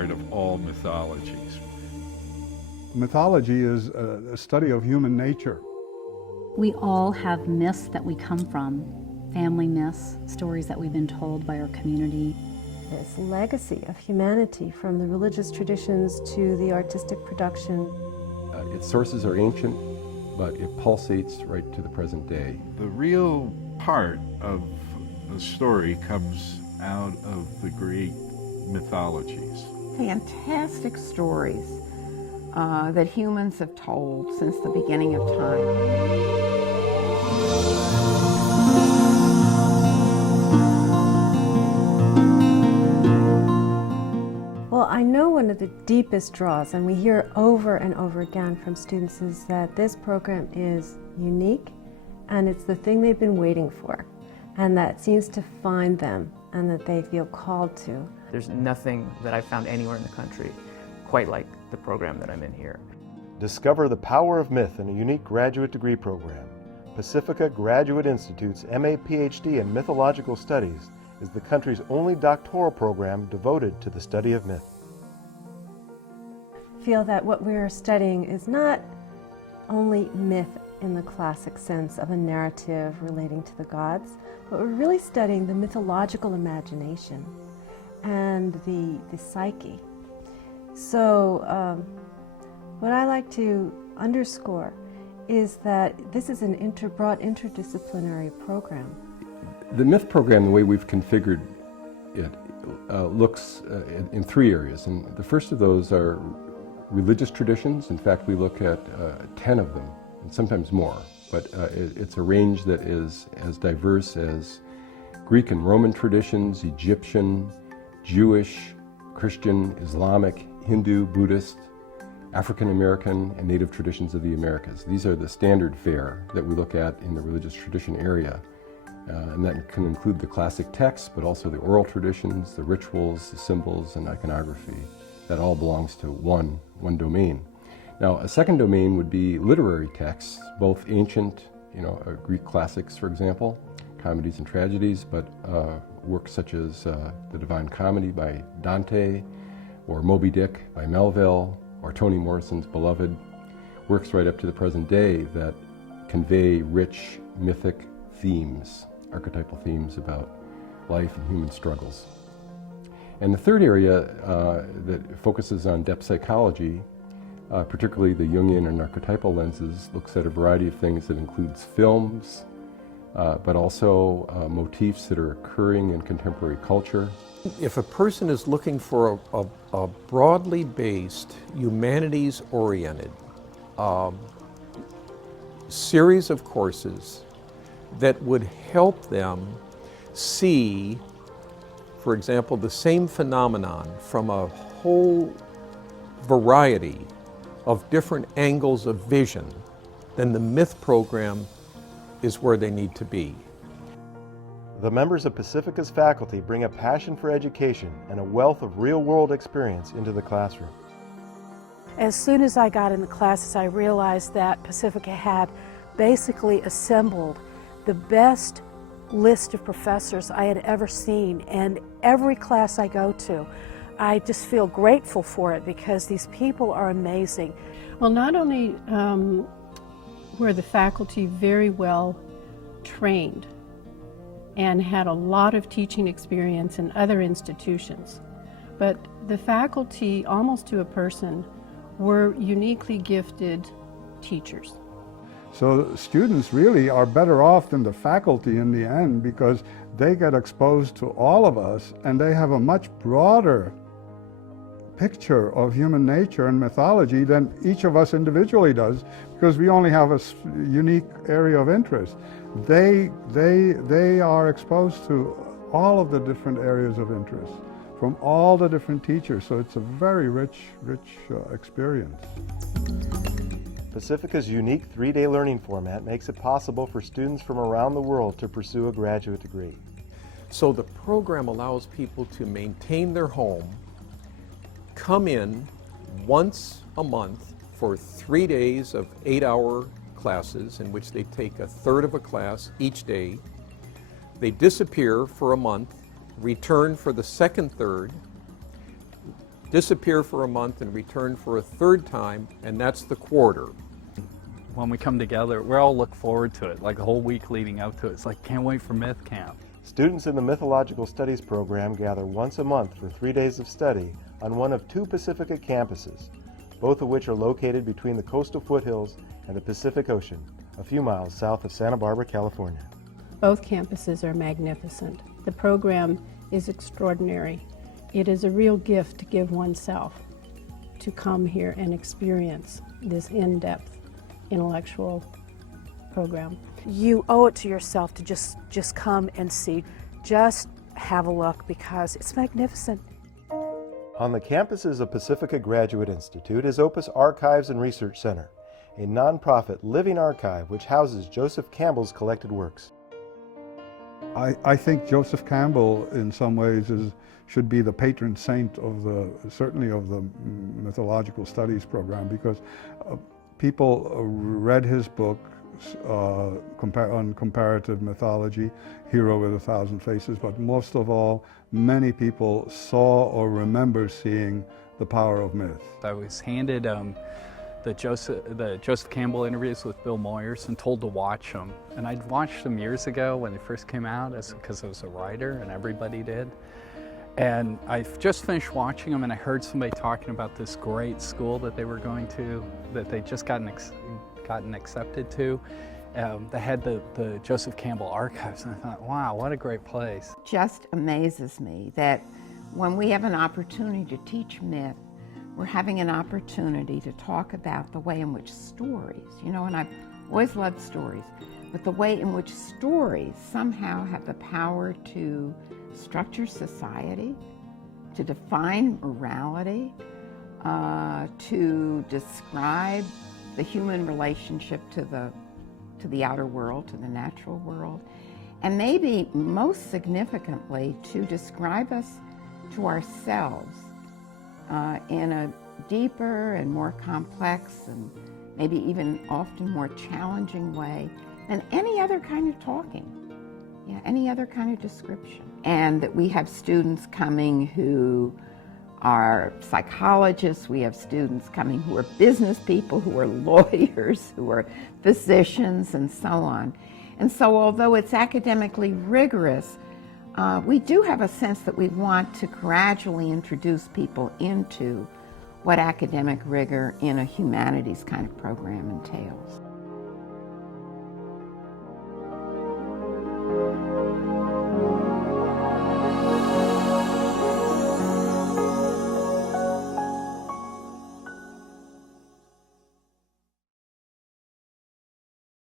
part of all mythologies. Mythology is a study of human nature. We all have myths that we come from, family myths, stories that we've been told by our community. This legacy of humanity from the religious traditions to the artistic production. Its sources are ancient, but it pulsates right to the present day. The real part of the story comes out of the great mythologies. Fantastic stories that humans have told since the beginning of time. Well, I know one of the deepest draws, and we hear over and over again from students, is that this program is unique and it's the thing they've been waiting for, and that seems to find them and that they feel called to. There's nothing that I've found anywhere in the country quite like the program that I'm in here. Discover the power of myth in a unique graduate degree program. Pacifica Graduate Institute's MA Ph.D. in Mythological Studies is the country's only doctoral program devoted to the study of myth. Feel that what we're studying is not only myth in the classic sense of a narrative relating to the gods, but we're really studying the mythological imagination and the psyche. So what I like to underscore is that this is an broad interdisciplinary program. The myth program, the way we've configured it, looks in three areas. And the first of those are religious traditions. In fact, we look at 10 of them, and sometimes more. But it's a range that is as diverse as Greek and Roman traditions, Egyptian, Jewish, Christian, Islamic, Hindu, Buddhist, African American, and Native traditions of the Americas. These are the standard fare that we look at in the religious tradition area. And that can include the classic texts, but also the oral traditions, the rituals, the symbols, and iconography. That all belongs to one domain. Now, a second domain would be literary texts, both ancient, Greek classics, for example, comedies and tragedies, but works such as the Divine Comedy by Dante, or Moby Dick by Melville, or Toni Morrison's Beloved, works right up to the present day that convey rich, mythic themes, archetypal themes about life and human struggles. And the third area that focuses on depth psychology, particularly the Jungian and archetypal lenses, looks at a variety of things that includes films, but also motifs that are occurring in contemporary culture. If a person is looking for a broadly based, humanities-oriented series of courses that would help them see, for example, the same phenomenon from a whole variety of different angles of vision, then the myth program is where they need to be. The members of Pacifica's faculty bring a passion for education and a wealth of real-world experience into the classroom. As soon as I got in the classes, I realized that Pacifica had basically assembled the best list of professors I had ever seen, and every class I go to, I just feel grateful for it because these people are amazing. Well, not only were the faculty very well trained and had a lot of teaching experience in other institutions, but the faculty, almost to a person, were uniquely gifted teachers. So students really are better off than the faculty in the end because they get exposed to all of us and they have a much broader picture of human nature and mythology than each of us individually does because we only have a unique area of interest. They are exposed to all of the different areas of interest from all the different teachers, so it's a very rich experience. Pacifica's unique three-day learning format makes it possible for students from around the world to pursue a graduate degree. So the program allows people to maintain their home, come in once a month for 3 days of 8-hour classes in which they take a third of a class each day. They disappear for a month, return for the second third, disappear for a month and return for a third time, and that's the quarter. When we come together, we all look forward to it, like the whole week leading up to it. It's like, can't wait for Myth Camp. Students in the Mythological Studies program gather once a month for 3 days of study on one of 2 Pacifica campuses, both of which are located between the coastal foothills and the Pacific Ocean, a few miles south of Santa Barbara, California. Both campuses are magnificent. The program is extraordinary. It is a real gift to give oneself to come here and experience this in-depth intellectual program. You owe it to yourself to just come and see. Just have a look because it's magnificent. On the campuses of Pacifica Graduate Institute is Opus Archives and Research Center, a nonprofit living archive which houses Joseph Campbell's collected works. I think Joseph Campbell, in some ways, should be the patron saint of certainly of the Mythological Studies program, because people read his book on comparative mythology, Hero with 1,000 Faces, but most of all, many people saw or remember seeing the power of myth. I was handed the Joseph Campbell interviews with Bill Moyers and told to watch them. And I'd watched them years ago when they first came out, because I was a writer and everybody did. And I just finished watching them and I heard somebody talking about this great school that they were going to, that they just gotten accepted to. They had the Joseph Campbell Archives, and I thought, wow, what a great place. Just amazes me that when we have an opportunity to teach myth, we're having an opportunity to talk about the way in which stories, and I've always loved stories, but the way in which stories somehow have the power to structure society, to define morality, to describe the human relationship to the outer world, to the natural world, and maybe most significantly to describe us to ourselves in a deeper and more complex and maybe even often more challenging way than any other kind of talking, any other kind of description. And that we have students coming who are psychologists, we have students coming who are business people, who are lawyers, who are physicians, and so on. And so although it's academically rigorous, we do have a sense that we want to gradually introduce people into what academic rigor in a humanities kind of program entails.